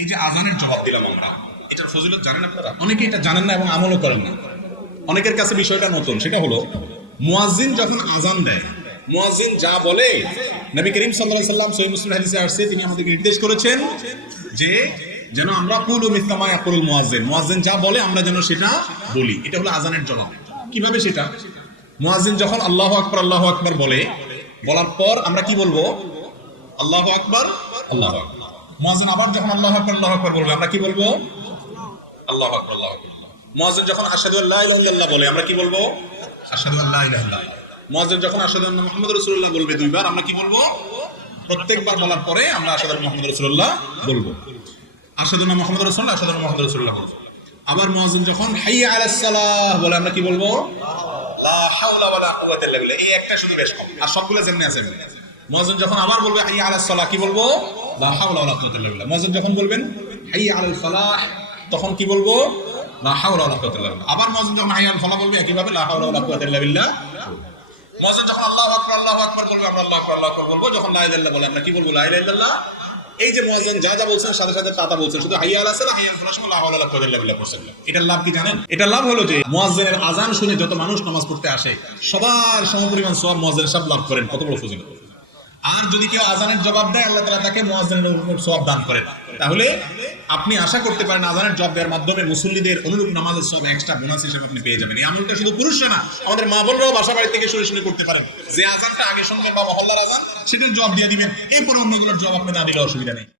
এই যে আজানের জবাব দিলাম আমরা, এটার ফজিলত জানেন আপনারা? অনেকে এটা জানেন না এবং আমলও করেন না। অনেকের কাছে বিষয়টা নতুন। সেটা হলো, মুয়াজ্জিন যখন আজান দেয়, মুয়াজ্জিন যা বলে, নবী করিম সাল্লাল্লাহু আলাইহি সাল্লাম সহিহ মুসলিম হাদিসে আসছে, তিনি আমাদেরকে নির্দেশ করেছেন যে যেন আমরা কুলু মিসলা মা ইয়াকুলুল মুয়াজ্জিন, মুয়াজ্জিন যা বলে আমরা যেন সেটা বলি। এটা হলো আজানের জবাব। কিভাবে সেটা? মুয়াজ্জিন যখন আল্লাহু আকবার বলে, বলার পর আমরা কি বলবো? আল্লাহু আকবার, আল্লাহু আকবার। মুয়াজ্জিন আবার যখন আল্লাহু আকবার বলবে, আমরা কি বলবো? আল্লাহু আকবার, আল্লাহু আকবার। মুয়াজ্জিন যখন আশহাদু আল্লা ইলাহা ইল্লাল্লাহ বলে, আমরা কি বলবো? আশহাদু আল্লা ইলাহা ইল্লাল্লাহ। মুয়াজ্জিন যখন আশহাদু আন্না মুহাম্মাদুর রাসূলুল্লাহ বলবে দুইবার, আমরা কি বলবো? প্রত্যেকবার বলার পরে আমরা আশহাদু আন্না মুহাম্মাদুর রাসূলুল্লাহ বলবো। আশহাদু আন্না মুহাম্মাদুর রাসূলুল্লাহ, আশহাদু আন্না মুহাম্মাদুর রাসূলুল্লাহ বলবো। আবার মুয়াজ্জিন যখন হাইয়া আলাস সালাহ বলে, আমরা কি বলবো? লা হাওলা ওয়ালা কুওয়াতা ইল্লা বিল্লাহ। এই একটা শুধু বেশ কম, আর সবগুলো যেমনি আছে। মুয়াজ্জিন যখন আবার বলবে হাইয়া আলাস সালাহ, কি বলবো? লা হাওলা ওয়ালা কুওয়াতা ইল্লা বিল্লাহ। মুয়াজ্জিন যখন বলবেন হাইয়া আলাল ফালাহ, তখন কি বলবো? লা হাওলা ওয়ালা কুওয়াতা ইল্লা বিল্লাহ। আবার মুয়াজ্জিন যখন হাইয়া আলাল ফালাহ বলবে, একইভাবে লা হাওলা ওয়ালা কুওয়াতা ইল্লা বিল্লাহ। মুয়াজ্জিন যখন আল্লাহু আকবার বলবে, আমরা আল্লাহু আকবার বলবো। যখন লা ইলাহা ইল্লাল্লাহ বলে, আমরা কি বলবো? লা ইলাহা ইল্লাল্লাহ। এই যে মুয়াজ্জিন যা যা বলছেন সাথে সাথে তা বলছেন, শুধু হাইয়া আলাস সালাহ, হাইয়া আলাল ফালাহ সময় লা হাওলা ওয়ালা কুওয়াতা ইল্লা বিল্লাহ করছেন। এটার লাভ কি জানেন? এটার লাভ হলো যে মুয়াজ্জিনের আযান শুনে যত মানুষ নামাজ পড়তে আসে, সবার সমপরিমাণ সওয়াব মুয়াজ্জিনের সব লাভ করেন। কত বড় ফজিলত! আর যদি কেউ আজানের জবাব দেয়, আল্লাহ তাআলা তাকে মুয়াজ্জিনের উপর সওয়াব দান করেন। তাহলে আপনি আশা করতে পারেন আজানের জবাব দেওয়ার মাধ্যমে মুসল্লিদের অনুরূপ নামাজের সওয়াব এক্সট্রা বোনাস হিসেবে আপনি পেয়ে যাবেন। এই আমলটা শুধু পুরুষরা না, আমাদের মা বোনরাও বাসা বাড়ি থেকে শুনে শুনে করতে পারেন। যে আজানটা আগে শুনবেন বা মহল্লার আজান, সেটার জবাব দিয়ে দিবেন। এরপর অন্যগুলোর জবাব আপনি না দিলে অসুবিধা নেই।